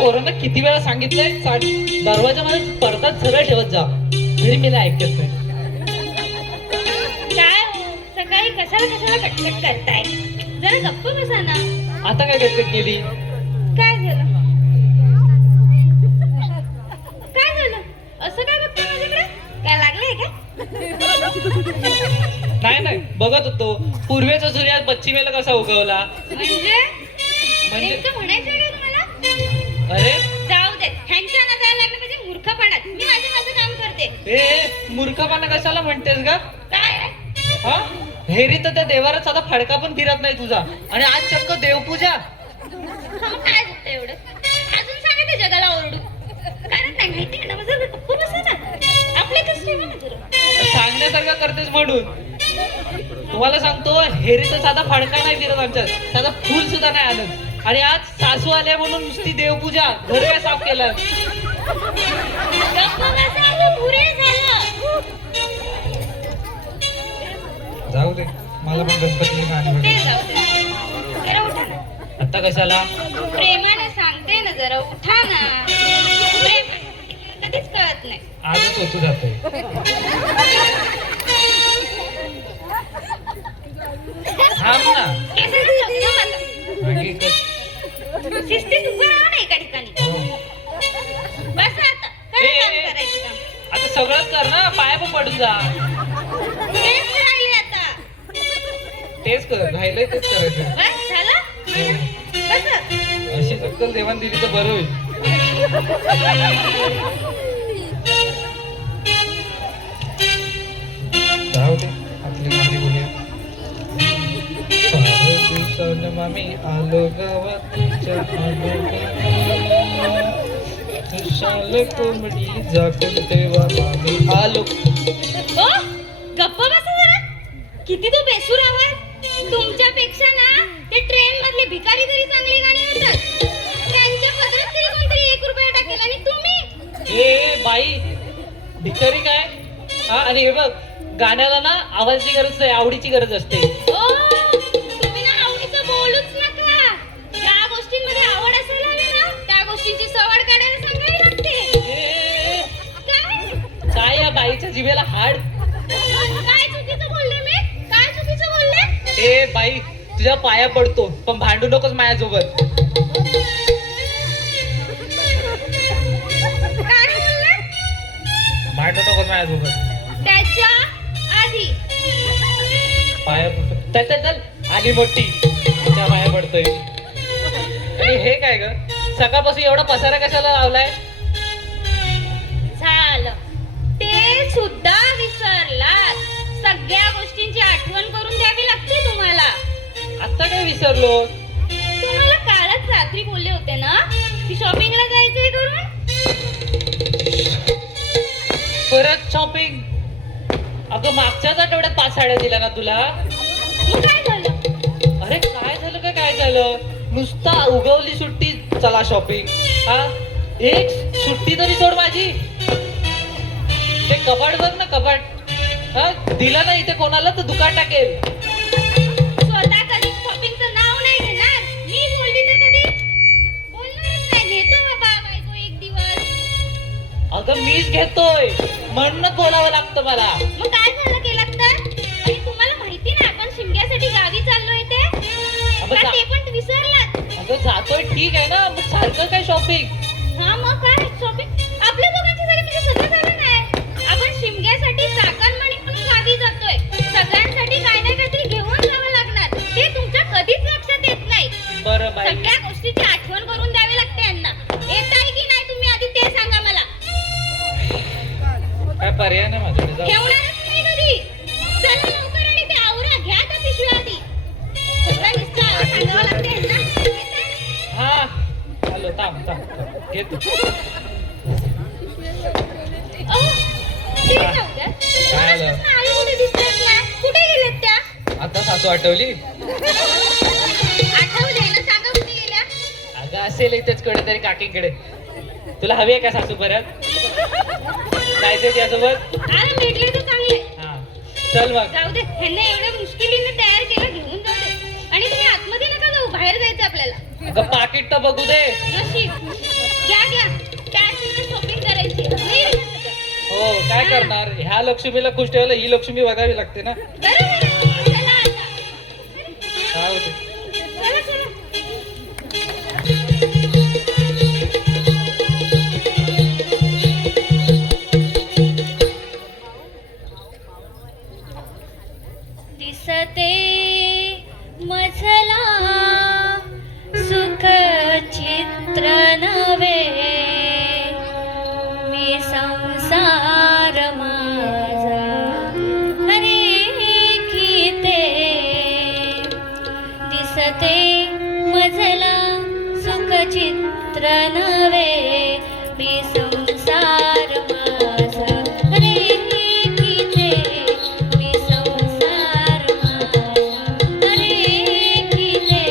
पोरांना किती वेळा सांगितलंय दरवाजामध्ये पडदा सरळ ठेवत जा, तरी मला ऐकत नाही. काय सकाळी कशाला कटकट करताय? जरा गप्प बसा ना. आता काय कटकट केली? काय झालं? काय झालं? असं काय बघताय माझ्याकडे? काय लागलंय का? नाही बघत होतो पूर्वेचा सूर्य पश्चिमेला कसा उगवला. म्हणजे नेमकं म्हणायचं का तुम्हाला? अरे जाऊ दे, ह्यांच्या नादाला लागलं म्हणजे मूर्खपणात. मी माझं काम करते. ए मूर्खपणा कशाला म्हणतेस ग? काय हा हेरी तर त्या देवारात साधा फडका पण फिरत नाही तुझा, आणि आज चक्क देवपूजा. काय होतं एवढं? अजून सांगा त्या जगाला ओरडू. कारण नाही माहिती आहे ना, माझं गप्प बसा ना. आपल्या कष्ट ना जरा सांगण्यासारखं करतेस म्हणून तुम्हाला सांगतो, हेरी तर साधा फडका नाही फिरत आमच्यात, साधा फुल सुद्धा नाही आणत. आणि आज सासू आल्या म्हणून नुसती देवपूजा, घर काय साफ केलं. जाऊ दे, मला पण गणपती गाणी आता कशाला? प्रेमाने सांगते ना, जरा उठा ना. कधीच कळत नाही. आजच होतो जातोय. थांब ना. शिस्तीत उभं राहा ना एका ठिकाणी. बस आता ए, काय काम ए, करायचं काम. आता सगळंच कर ना, पाया पण पडून जा. तेच राहिले आता. तेच कर, राहिलंय तेच करायचं. बस झालं. बस. अशी अक्कल देवान दिली तर बरं होईल. जाऊ दे, आपली मामी बोलूया. फार दिवसानं मामी आलो गावात तुमच्या, आलो गावात. शाल कोंबडी झाकून तेव्हा मामी आलो. ओ, गप्प बसा जरा. किती तो बेसूर आवाज. तुमच्यापेक्षा ना ते ट्रेन मधले भिकारी तरी चांगली गाणी म्हणतात. त्यांच्या पदरात तरी कोणतरी 1 रुपया टाकेल आणि तुम्ही. ए बाई, भिकारी काय? हा, आणि हे बघ, गाण्याला ना आवाजाची गरज नाही, आवडीची गरज असते. ओ, तुम्ही ना आवडीचं बोलूच नका. ज्या गोष्टींमध्ये आवड असायला हवी ना त्या गोष्टींची सवड काढायला सांगावी लागते. ए, काय काय या बाईच्या जिभेला हाड? काय चुकीचं बोलले मी? काय चुकीचं बोलले? ए बाई, तुझ्या पाया पडतो, पण भांडू नकोस माझ्यासोबत. काय बोलले? भांडू नकोस माझ्यासोबत. त्याच्या आधी पाया पडतो. चल चल चल, आली मोठी, तुझ्या पाया पडतोय. आणि हे काय ग, सकाळपासून एवढा पसारा कशाला लावलाय? झालं ते सुद्धा विसरलात. सगळ्या गोष्टींची आठवण करून द्यावी लागते तुम्हाला. आता काय विसरलो? तुम्हाला कालच रात्री बोलले होते ना की शॉपिंगला जायचंय करून. परत शॉपिंग? अगं मागच्याच आठवड्यात 5 साड्या दिल्या ना तुला. मग काय झालं? अरे काय झालं का काय झालं, नुसता उगवली सुट्टी चला शॉपिंग. हा, एक सुट्टी तरी सोड माझी. ते कपाट बघ ना, कपाट. हा, दिला ना इथे कोणाला तर दुकान टाकेल. स्वतः कधी शॉपिंगचं नाव नाही घेणार. मी बोलली तर कधी बोलणारच नाही. घेतो बाबा बायको एक दिवस. अगं मीच घेतोय म्हणूनच बोलावं लागतं मला. मग काय झालं केलं तर? आणि तुम्हाला माहिती ना आपण शिमग्यासाठी गावी चाललोय ते. अगं का ते पण विसरलात? अगं जातोय ठीक आहे ना, मग सारखं काय शॉपिंग? हा मग काय शॉपिंग आपल्या दोघांची झाली म्हणजे सगळं झालं नाही. आपण शिमग्यासाठी चाकणमणी म्हणून गावी जातोय. सगळ्यांसाठी काय ना काहीतरी घेऊन जावं लागणार. ते तुमच्या कधीच लक्षात येत नाही. बरं बाई, सगळ्या गोष्टीची आठवण करून द्यावी लागते यांना. येताय की नाही तुम्ही आधी ते सांगा मला. काय पर्याय नाही माझ्याकडे. जाऊ. ठेवणारच नाही कधी. चला लवकर आणि ते आवरा. घ्या त्या पिशव्या आधी. सगळं नुसतं सांगावं लागते यांना. येताय? हा, हॅलो, थांब थांब थांब. घेतो. अहो, ते जाऊ द्या. काय झालं? मगाचपासून आई कुठे दिसतात ना? कुठे गेलेत त्या? आता सासू आठवली? आठवले ना, सांगा कुठे गेल्या? अगं असेल इथेच कडे तरी काकींकडे. तुला हवी आहे का सासू परत? जायचंय त्यासोबत? अरे भेटले तर चांगले. हा, चल मग. जाऊ दे. ह्यांना एवढ्या मुश्किलीने तयार केलं, घेऊन जाऊ दे. आणि तुम्ही आतमध्ये नका जाऊ. बाहेर जायचं आपल्याला. अगं पाकिट तर बघू दे. नशीब. घ्या घ्या. कॅशने शॉपिंग करायची. नाही रे. हो, काय करणार, ह्या लक्ष्मीला खुश ठेवायला ही लक्ष्मी बघावी लागते ना. बरोबर आहे. चला आता. काय होते? चला चला. दिसते मजला सुख चित्र नवे. मी संसार माझा हरेखिते. दिसते मजला सुख चित्र नवे. मी संसार माझा हरेखिते. मी संसार माझा हरेखिते.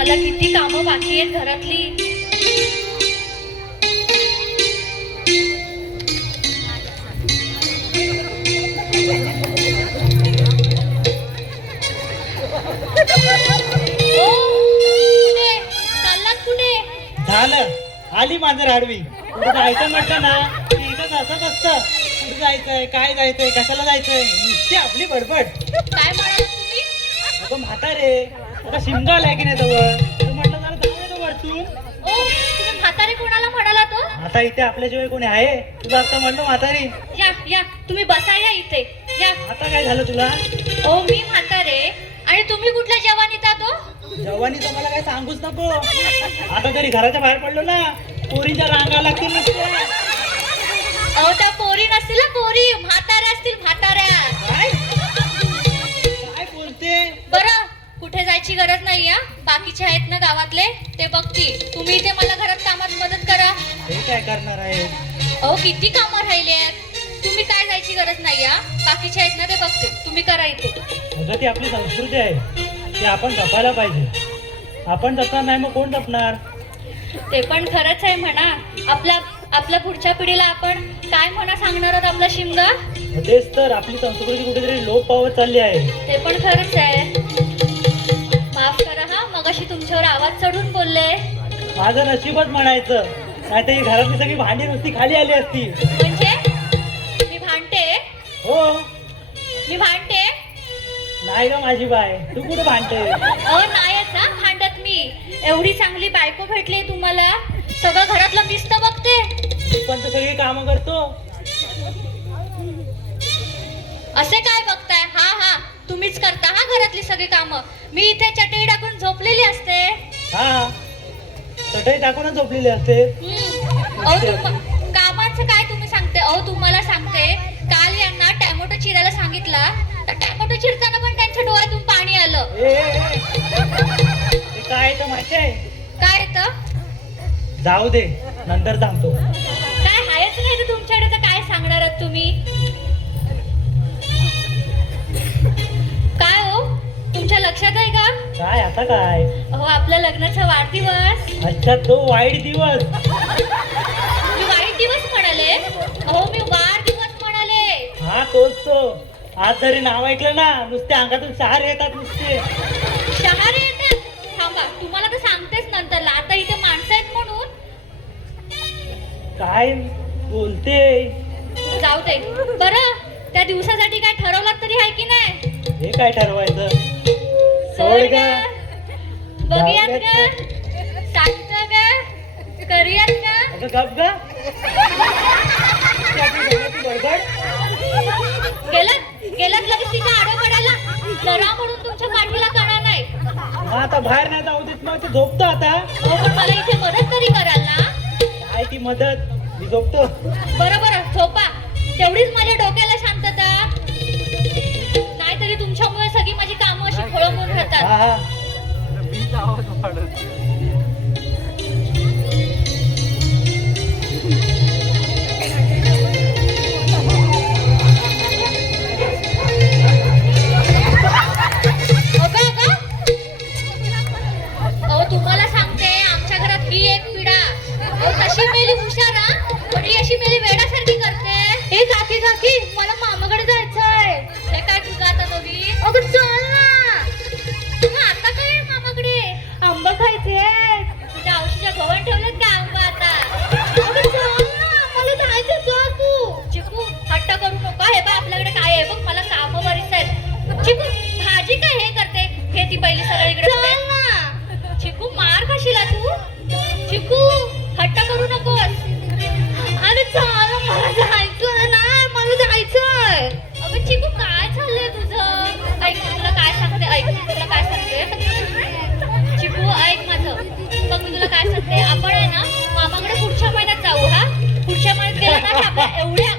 मला किती कामं बाकी आहेत घरातली. ओ, कुठे चाललात कुठे? झालं आली मांजर आडवी. कुठं जायचं म्हटलं ना की इथंच असंच असतं. कुठं जायचंय, काय जायचंय, कशाला जायचंय, नुसती आपली बडबड. काय म्हणालात तुम्ही? अगं म्हातारे, आता शिमगा आलाय की नाही जवळ, तर म्हटलं जरा जाऊन येतो वरतून. ओ, तुम्ही म्हातारे कोणाला म्हणाला तो? आता इथे आपल्याशिवाय कोणी आहे? तुला आता म्हणलं म्हातारी. या या तुम्ही बसा या इथे या. आता काय झालं तुला? ओ मी म्हातारे आणि तुम्ही कुठल्या जवानीत आहात हो? जवानीचं मला काय सांगूच नको. आता तरी घराच्या बाहेर पडलो ना, पोरींच्या रांगा लागतील नुसत्या. अहो त्या पोरी नसतील ना, पोरी म्हाताऱ्या असतील, म्हाताऱ्या. काय काय बोलते? बरं कुठे जायची गरज नाही या, बाकीचे आहेत ना गावातले ते बघतील. तुम्ही इथे मला घरात कामात मदत करा. हे काय करणार आहे? अहो किती कामं राहिले आहेत. तुम्ही काय जायची गरज नाही या, बाकीचे आहेत ना ते बघतील. तुम्ही करा इथे. अगं ती आपली संस्कृती आहे, ती आपण जपायला पाहिजे. आपण जपणार नाही मग कोण जपणार? ते पण खरंच आहे म्हणा. आपल्या पुढच्या पिढीला आपण काय म्हणा सांगणार आहोत आपला शिमगा? तेच तर, आपली संस्कृती कुठेतरी लोप पावत चालली आहे. ते पण खरंच आहे. माफ करा हा, मगाशी तुमच्यावर आवाज चढून बोलले. माझं नशीबच म्हणायचं, नाही तर ही घरातली सगळी भांडी नुसती खाली आली असती. म्हणजे मी भांडते? हो. मी भांडते? नाही ग माझी बाय, तू कुठं भांडते? नाहीच हा भांडत मी. एवढी चांगली बायको भेटली तुम्हाला, सगळं घरातलं मीच तर बघते. मी पण तर सगळी कामं करतो. असे काय बघताय? हा हा तुम्हीच करता हा घरातली सगळी कामं. मी इथे चटई टाकून झोपलेली असते. हा, चटई टाकूनच झोपलेली असते. कामाचं काय तुम्ही सांगते? अहो तुम्हाला सांगते, काल यांना टॅमॅटो चिरायला सांगितला, तर टॅमॅटो चिरताना पण त्यांच्या डोळ्यातून पाणी आलं. ते काय तर माहिती आहे? काय तर जाऊ दे, नंतर सांगतो. काय हायच नाही तर तुमच्याकडे तर काय सांगणार आहात तुम्ही? काय हो तुमच्या लक्षात आहे का? काय आता काय? अहो आपल्या लग्नाचा वाढदिवस. अच्छा, तो वाईट दिवस. मी वाईट दिवस म्हणाले? अहो मी वाढदिवस म्हणाले. हा तोच तो. आज जरी नाव ऐकलं ना, नुसते अंगातून शहार येतात नुसते. शहारे येतात? थांबा तुम्हाला तर सांगतेच नंतरला. आता इथे माणसं आहेत म्हणून. काय बोलते? जाऊ दे. बरं त्या दिवसासाठी काय ठरवलं तरी आहे की नाही? हे काय ठरवायचं? सोड ग, बघूयात ग, सांगतो ग, करूयात ग. अगं गप ग. बडबड. गेलात लगेच तिच्या आडो पडायला. जरा म्हणून तुमच्या पाठीला कणा नाही. मग आता बाहेर नाही जाऊ देत, मग ते झोपतो आता. अहो पण मला इथे मदत तरी कराल ना? काय ती मदत? मी झोपतो. बरं बरं झोपा, तेवढीच माझ्या डोक्याला शांतता. नाहीतरी तुमच्यामुळे सगळी माझी कामं अशी खोळंबून राहतात. हा हा. अहो तुम्हाला सांगते, आमच्या घरात ही एक पिढा. अहो तशी मेली हुशार हा, पण ही अशी मेली वेडासारखी करते. हे काकी काकी मला मामाकडे जायचंय. हे काय तुझं आता नवीन? अगं चल ना. तुला आता काय मामाकडे? आंबा खायचे. तुझ्या औषधाच्या गव्हाण ठेवलेत का आंबा आता? अगं चल ना, मला जायचं. चल तू. चिकू हट्ट करू नका. हे बघ आपल्याकडे काय आहे बघ, मला कामं बरीच आहेत. चिकू भाजी काय हे करते? हे ती पहिली सरळ इकडे. चल ना. चिकू मार खाशीला तू. चिकू हट्ट करू नकोस. अरे चल मला जायचं ना, मला जायचंय. अगं चिकू काय चाललंय तुझं? ऐक मी तुला काय सांगते, ऐक मी तुला काय सांगते. चिकू ऐक माझं. बघ मी तुला काय सांगते, आपण आहे ना मामाकडे पुढच्या महिन्यात जाऊ. हा पुढच्या महिन्यात गेलं ना की आपल्या एवढ्या.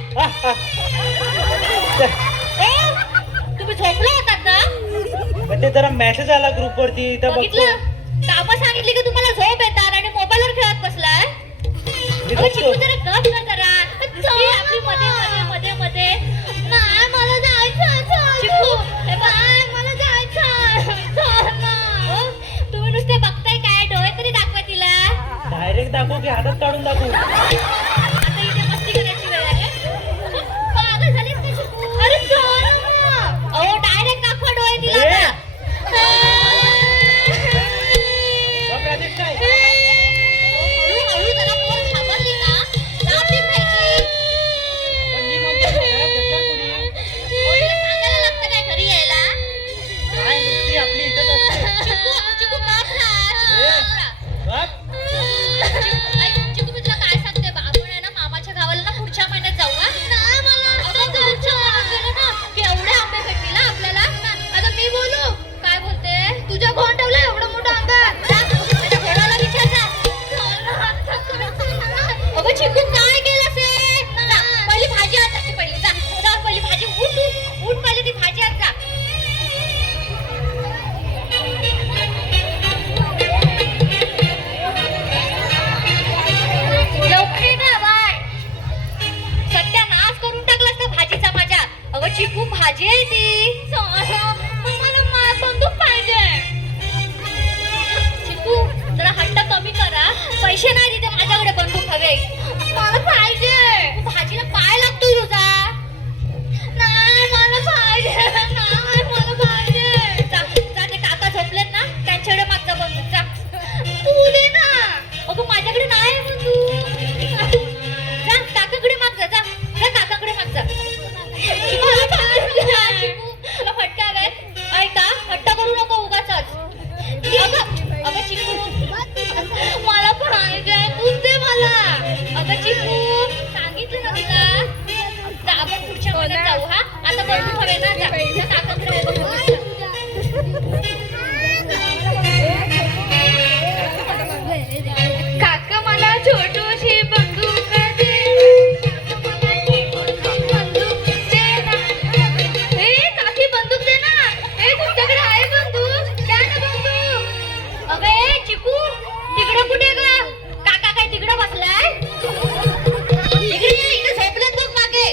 तुम्ही झोपला होतात ना? पण ते जरा मेसेज आला ग्रुप वरती, तर बघतो. बघितलं? कामं सांगितली की तुम्हाला झोप येतात आणि मोबाईलवर खेळत बसलाय. मी अगं चिकू झोपतो. जरा गप ना जरा. ती आपली मध्ये मध्ये. नाही मला जायचं. चिकू हे बघ मला जायचं. चल ना. तुम्ही नुसते बघताय डायरेक्ट दाखवू की हातात काढून दाखवू? आता इथे मस्ती करायची वेळ आहे. पागल झालीस का चिकू? अरे चल ना. अहो डायरेक्ट दाखवा डोळे तिला ए! आता. बघ राजेश काय? हळू जरा पोर घाबरली ना. दाब दे खायची. पण मी म्हणतो घरात घेतला कोणी? कोणाला सांगायला लागतं काय घरी यायला? काय नुसती आपली इथंच असते. चिकू काप ना. ए! बघ. चिकू मी तुला काय सांगते बा, आपण आहे ना मामाच्या गावाला ना पुढच्या महिन्यात जाऊ हा? अगं पुढच्या महिन्यात गेलं ना की एवढे आंबे भेटतील हा आपल्याला. आता मी बोलू काय बोलते? तुझ्या कोण ठेवलं एवढं मोठं आंबा? माझ्या घोड्याला विचार जा. अगं चिकू काय केलंस हे? जा, पहिली भाजी आण जा, पहिली जा. जा, पहिली भाजी उठ पहिली ती भाजी आण जा. लवकर ये ना बाय. सत्यानाश करून टाकलास त्या भाजीचा माझ्या. अगं चिकू भाजी आहे ती. मला बंदूक पाहिजे. चिकू जरा हट्ट कमी करा. पैसे नाही तिथे माझ्याकडे बंदूक हवे. मला पाहिजे. तू भाजीला पाय लागतोय तुझा. नाही मला पाहिजे. नाही मला पाहिजे. जा जा, ते काका झोपलेत ना त्यांच्याकडे मागचा बंदूक जा. तू दे ना. अगं माझ्याकडे नाही बंदूक. जा काकाकडे माग जा. जा जा काकाकडे माग जा. मला पाहिजे. तुला फटका हवाय? ऐका हट्ट करू नको उगाचच. अगं चिकू मला पाहिजे. तूच दे मला. अगं चिकू सांगितलं ना तुला. जा आपण पुढच्या महिन्यात जाऊ हा. आता बंदूक हवे ना. जा जा काकाकडे आहे बंदूक. काका मला छोटूशी बंदूक दे. बंदूक दे ना. ए काकी बंदूक दे ना. ए तुमच्याकडे आहे बंदूक? द्या ना बंदूक. अगं ए चिकू तिकडे कुठे ग? काका काय तिकडे बसलाय? इकडे ये, इकडे झोपलेत बघ मागे.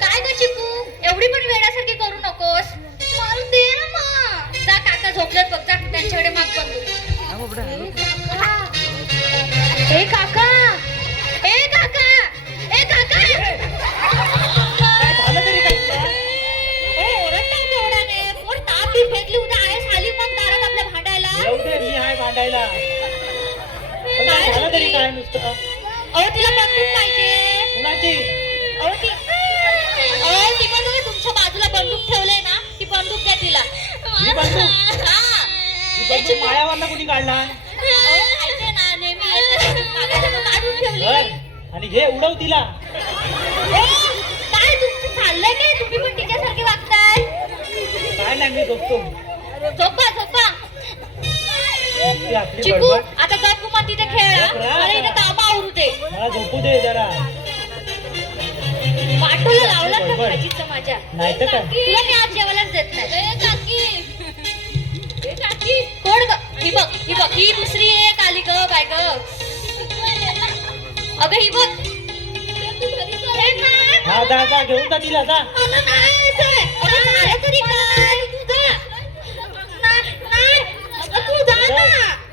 काय ग चिकू एवढी पण वेड्यासारखी करू नकोस. मला दे ना मग. जा काका झोपलेत बघ. जा त्यांच्याकडे माग बंदूक. ए काका ए काका ए काका. काय झालं तरी काय तुला? ए ओरडता केवढ्याने. पोर ताप बी फेकली उद्या आहेस आली मग दारात आपल्या भांडायला. येऊ दे, मी आहे भांडायला. पण काय झालं तरी काय नुसतं? अहो तिला बंदूक पाहिजे. कुणाची? अहो ती पण तुमच्या बाजूला बंदूक ठेवलंय ना ती बंदूक द्या तिला. ही बंदूक? हा. ही बंदूक मायावरनं कुणी काढला? अहो पाहिजे ना नेहमी येते मागायला मग काढून ठेवली. बघ, आणि हे उडव तिला. ए, काय तुमचं चाललंय काय? तुम्ही पण तिच्यासारखे वागताय. काय नाही, मी झोपतो. झोपा झोपा. ती आपली चिकू बडबड. आता गप मग तिथे खेळा. गप रा. मला इथे काम आवरू दे. मला झोपू दे जरा. वाटोला लावला का बडबड. भाजीचं माझ्या? नाही तर काय? तुला मी आज जेवायलाच देत नाही. काकी कोण ग? ही बघ ही बघ ही दुसरी एक आली ग बाय ग. अगं ही बघ. ए, नाही, हा जा जा, घेऊन जा तिला, जा. मला नाही यायचंय. अगं झालं तरी काय? तू जा. नाही. अगं तू जा जा. ना.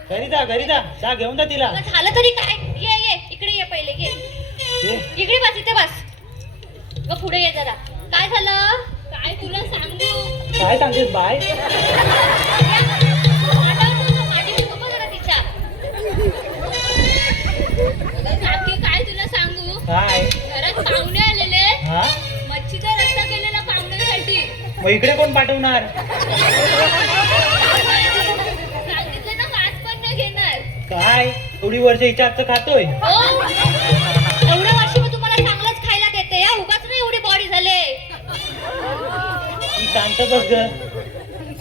घरी जा, घरी जा. जा, घेऊन जा तिला. अगं झालं तरी काय? ये इकडे ये पहिले ये. ये. इकडे बस इथे बस. ग पुढे ये जरा. काय झालं? काय तुला सांगू? काय सांगतेस बाय? माझी झोपा जरा तिच्या. काकी काय तुला सांगू? काय? घरात पाहुणे आलेले. हा? मच्छीचा रस्सा केलेला पाहुण्यांसाठी. मग इकडे कोण पाठवणार? सांगितलं ना वास पण नाही घेणार. काय थोडी वर्ष हिच्या हातचं खातोय? हो. एवढ्या वर्षी मी तुम्हाला चांगलंच खायला देते या. उगाच नाही एवढी बॉडी झाले. ती शांत बस ग.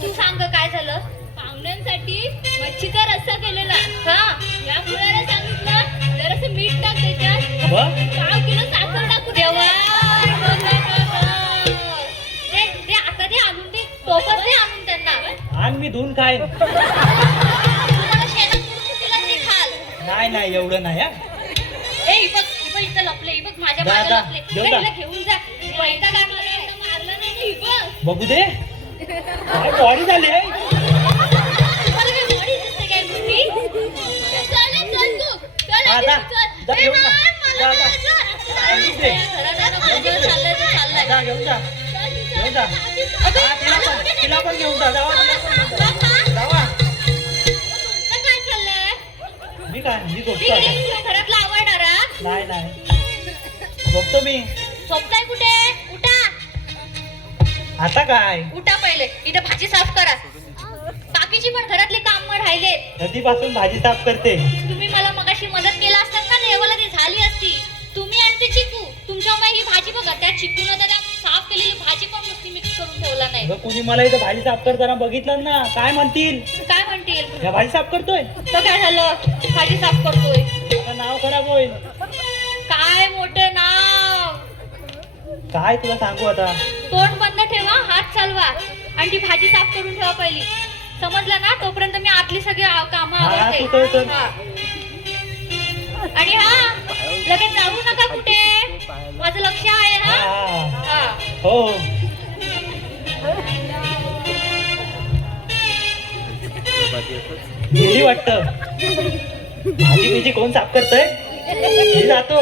तू सांग ग, काय झालं? पाहुण्यांसाठी मच्छीचा रस्सा केलेला. हा या मुलाला सांगितलं जरासं मीठ टाक त्याच्यात. बघ, 5 किलो साखर टाकू देवा. दे आता दे आणून दे. टोपच दे आणून त्यांना. आण, मी धुवून खाईन. तुम्हाला शेतात पुढे चुकीला नाही खाल. नाही नाही, एवढं नाही हा. ए ही बघ इथं लपले. ही बघ माझ्या जा, मागे जा, लपले. घेऊन ए, जा. हिला घेऊन जा. वैताग आला एकदा मारलं नाही ना ही बघ. बघू दे. काय बॉडी झाली आहे? जावा जावा. तुमचं काय चाललंय? मी काय मी मी झोपतो आता. गेले की घरातला आवडणारा नाही नाही झोपतो मी. झोपताय कुठे? उठा आता काय उठा पहिले, इथे भाजी साफ करा. बाकीची पण घरातली काम राहिलेत. कधीपासून भाजी साफ करते. तुम्ही मला मगाशी मदत केला असतात ना, देवाला ती झाली असती. तुम्ही आणि ते चिकू, तुमच्यामुळे ही भाजी बघा, त्या चिकूनं तर त्या साफ केलेली भाजी पण नुसती मिक्स करून ठेवला नाही. अगं कुणी मला इथं भाजी साफ करताना बघितलं ना काय म्हणतील. काय म्हणतील? या भाजी साफ करतोय. तर काय झालं? भाजी साफ करतोय. आता नाव खराब होईल. काय मोठं नाव. काय तुला सांगू आता. तोंड बंद ठेवा, हात चालवा आणि ती भाजी साफ करून ठेवा पहिली. समजलं ना? तोपर्यंत मी आतली सगळी कामं हा, तू कर, कर. आवडते. आणि हा लगेच जाऊ नका कुठे, माझं लक्ष आहे हा ना. हा हा हो. गेली वाटतं. भाजी बिजी कोण साफ करतय. मी जातो.